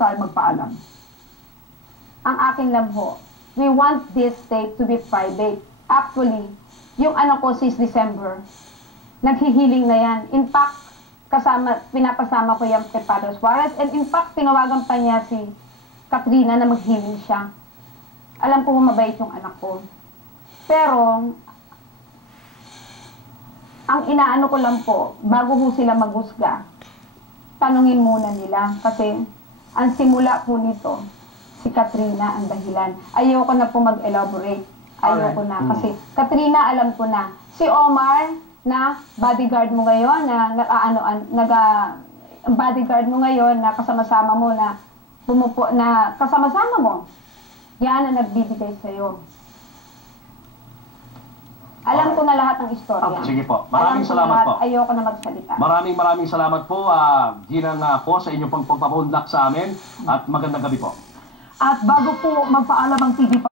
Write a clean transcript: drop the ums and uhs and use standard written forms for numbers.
tayo magpaalam. Ang akin lang ho, we want this tape to be private. Actually, yung anak ko since December, naghihiling na yan. In fact, pinapasama ko yan kay Father Suarez. And in fact, tinawagan pa niya si Katrina na maghiling siya. Alam ko mabait yung anak ko. Pero, ang inaano ko lang po, bago ho sila maghusga, tanungin muna nila. Kasi, ang simula po nito, si Katrina ang dahilan. Ayoko na po mag-elaborate. Ayoko na. Kasi, Katrina, alam ko na. Si Omar, na bodyguard mo ngayon, bodyguard mo ngayon, na kasama-sama mo, na kasama-sama mo, yan ang nagbibigay sa'yo. Alam ko na lahat ng istorya. Sige po. Maraming salamat po. Ayoko na magsalita. Maraming salamat po, Ginang po, sa inyong pagpapaunlak sa amin at magandang gabi po. At bago po magpaalam ang TV